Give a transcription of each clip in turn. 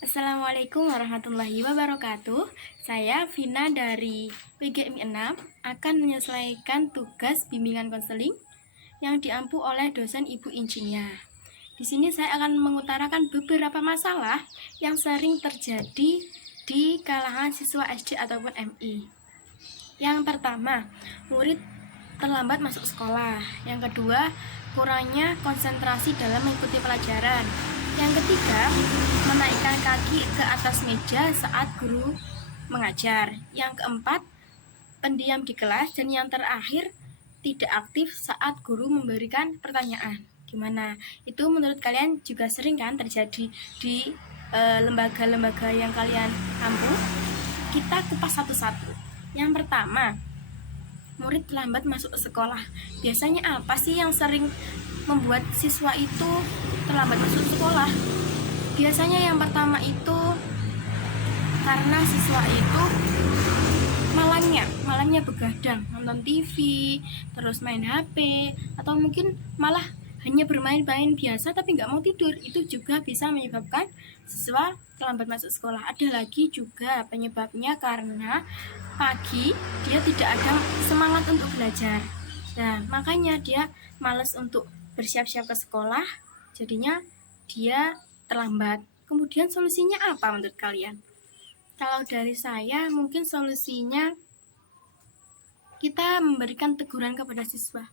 Assalamualaikum warahmatullahi wabarakatuh. Saya Vina dari PGMI 6 akan menyelesaikan tugas bimbingan konseling yang diampu oleh dosen Ibu Injinia. Di sini saya akan mengutarakan beberapa masalah yang sering terjadi di kalangan siswa SD ataupun MI. Yang pertama, murid terlambat masuk sekolah. Yang kedua, kurangnya konsentrasi dalam mengikuti pelajaran. Yang ketiga, menaikkan kaki ke atas meja saat guru mengajar. Yang keempat, pendiam di kelas. Dan yang terakhir, tidak aktif saat guru memberikan pertanyaan. Gimana? Itu menurut kalian juga sering kan terjadi di lembaga-lembaga yang kalian ampu? Kita kupas satu-satu. Yang pertama, murid terlambat masuk ke sekolah. Biasanya apa sih yang sering membuat siswa itu terlambat masuk sekolah? Biasanya yang pertama itu karena siswa itu malamnya begadang, nonton TV, terus main HP, atau mungkin malah hanya bermain-main biasa tapi nggak mau tidur. Itu juga bisa menyebabkan siswa terlambat masuk sekolah. Ada lagi juga penyebabnya karena pagi dia tidak ada semangat untuk belajar. Nah, makanya dia malas untuk bersiap-siap ke sekolah, jadinya dia terlambat. Kemudian solusinya apa menurut kalian? Kalau dari saya, mungkin solusinya kita memberikan teguran kepada siswa,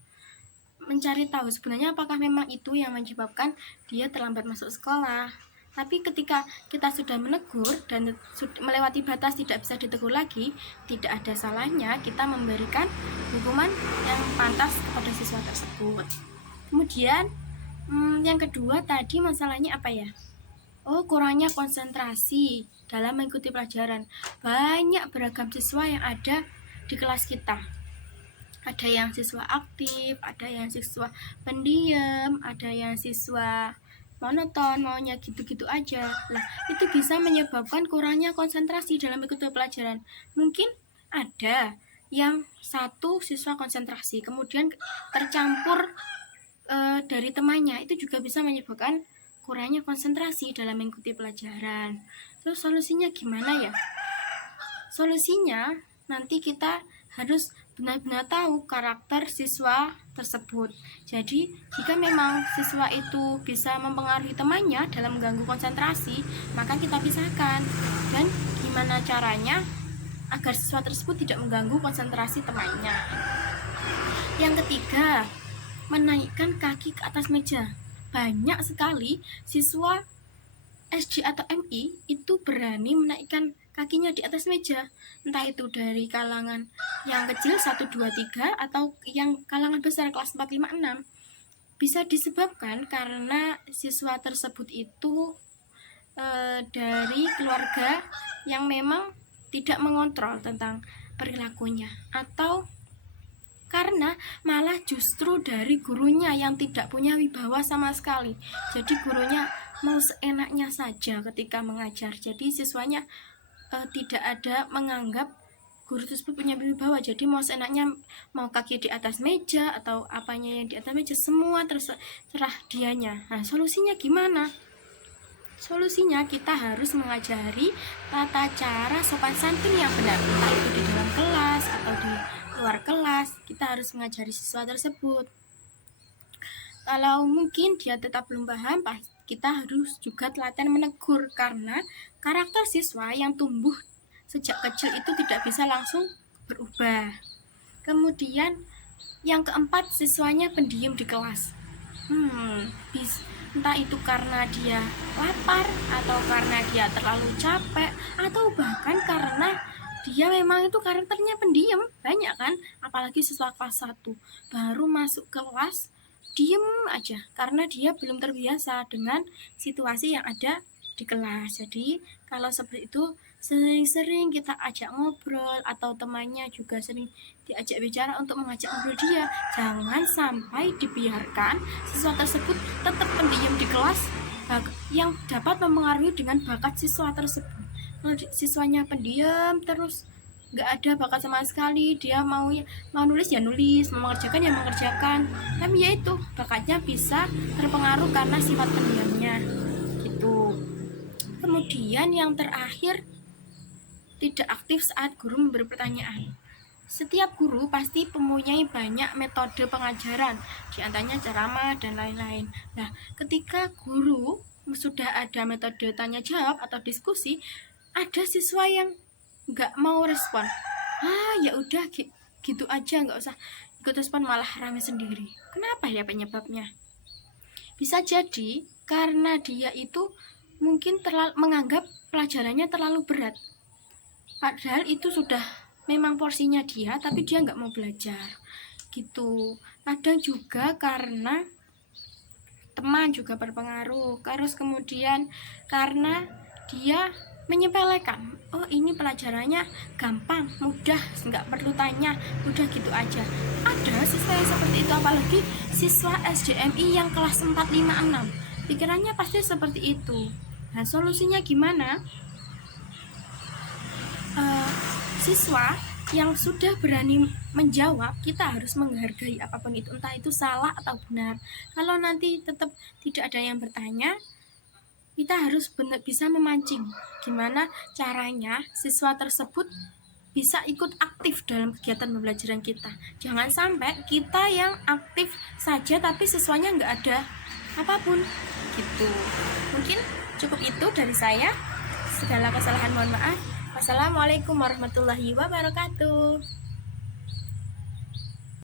mencari tahu sebenarnya apakah memang itu yang menyebabkan dia terlambat masuk sekolah. Tapi ketika kita sudah menegur dan melewati batas tidak bisa ditegur lagi, tidak ada salahnya kita memberikan hukuman yang pantas kepada siswa tersebut. Kemudian yang kedua tadi masalahnya apa ya? Kurangnya konsentrasi dalam mengikuti pelajaran. Banyak beragam siswa yang ada di kelas kita. Ada yang siswa aktif, ada yang siswa pendiam, ada yang siswa monoton, maunya gitu-gitu aja. Nah, itu bisa menyebabkan kurangnya konsentrasi dalam mengikuti pelajaran. Mungkin ada yang satu siswa konsentrasi, kemudian tercampur dari temannya, itu juga bisa menyebabkan kurangnya konsentrasi dalam mengikuti pelajaran. Terus solusinya gimana ya? Solusinya nanti kita harus benar-benar tahu karakter siswa tersebut. Jadi, jika memang siswa itu bisa mempengaruhi temannya dalam mengganggu konsentrasi, maka kita pisahkan. Dan gimana caranya agar siswa tersebut tidak mengganggu konsentrasi temannya? Yang ketiga, menaikkan kaki ke atas meja. Banyak sekali siswa SD atau MI itu berani menaikkan kakinya di atas meja, entah itu dari kalangan yang kecil 1, 2, 3 atau yang kalangan besar kelas 4, 5, 6. Bisa disebabkan karena siswa tersebut itu dari keluarga yang memang tidak mengontrol tentang perilakunya, atau karena malah justru dari gurunya yang tidak punya wibawa sama sekali. Jadi gurunya mau seenaknya saja ketika mengajar. Jadi siswanya tidak ada menganggap guru tersebut punya wibawa. Jadi mau seenaknya, mau kaki di atas meja atau apanya yang di atas meja, semua terserah dianya. Nah, solusinya gimana? Solusinya kita harus mengajari tata cara sopan santun yang benar, entah itu di dalam kelas atau di luar kelas. Kita harus mengajari siswa tersebut. Kalau mungkin dia tetap belum paham, kita harus juga telaten menegur, karena karakter siswa yang tumbuh sejak kecil itu tidak bisa langsung berubah. Kemudian yang keempat, siswanya pendiam di kelas. Entah itu karena dia lapar, atau karena dia terlalu capek, atau bahkan karena dia memang itu karakternya pendiam. Banyak kan, apalagi siswa kelas 1 baru masuk kelas diem aja karena dia belum terbiasa dengan situasi yang ada di kelas. Jadi kalau seperti itu sering-sering kita ajak ngobrol, atau temannya juga sering diajak bicara untuk mengajak ngobrol dia. Jangan sampai dibiarkan siswa tersebut tetap pendiam di kelas yang dapat mempengaruhi dengan bakat siswa tersebut. Kalau siswanya pendiam terus, nggak ada bakat sama sekali, dia mau nulis ya nulis, mau mengerjakan ya mengerjakan, tapi ya itu bakatnya bisa terpengaruh karena sifat pendiamnya gitu. Kemudian Kemudian yang terakhir, tidak aktif saat guru memberi pertanyaan. Setiap guru pasti mempunyai banyak metode pengajaran, di antaranya ceramah dan lain-lain. Nah, ketika guru sudah ada metode tanya jawab atau diskusi, ada siswa yang nggak mau respon. Ya udah gitu aja, nggak usah ikut respon, malah rame sendiri. Kenapa ya penyebabnya? Bisa jadi karena dia itu mungkin menganggap pelajarannya terlalu berat. Padahal itu sudah memang porsinya dia, tapi dia nggak mau belajar gitu. Kadang juga karena teman juga berpengaruh, terus kemudian karena dia menyepelekan, ini pelajarannya gampang, mudah, nggak perlu tanya, udah gitu aja. Ada siswa yang seperti itu, apalagi siswa SDMI yang kelas 4, 5, 6, pikirannya pasti seperti itu. Nah, solusinya gimana? Siswa yang sudah berani menjawab, kita harus menghargai apapun itu, entah itu salah atau benar. Kalau nanti tetap tidak ada yang bertanya, kita harus bisa memancing gimana caranya siswa tersebut bisa ikut aktif dalam kegiatan pembelajaran kita. Jangan sampai kita yang aktif saja tapi siswanya nggak ada apapun gitu. Mungkin cukup itu dari saya. Segala kesalahan mohon maaf. Wassalamualaikum warahmatullahi wabarakatuh.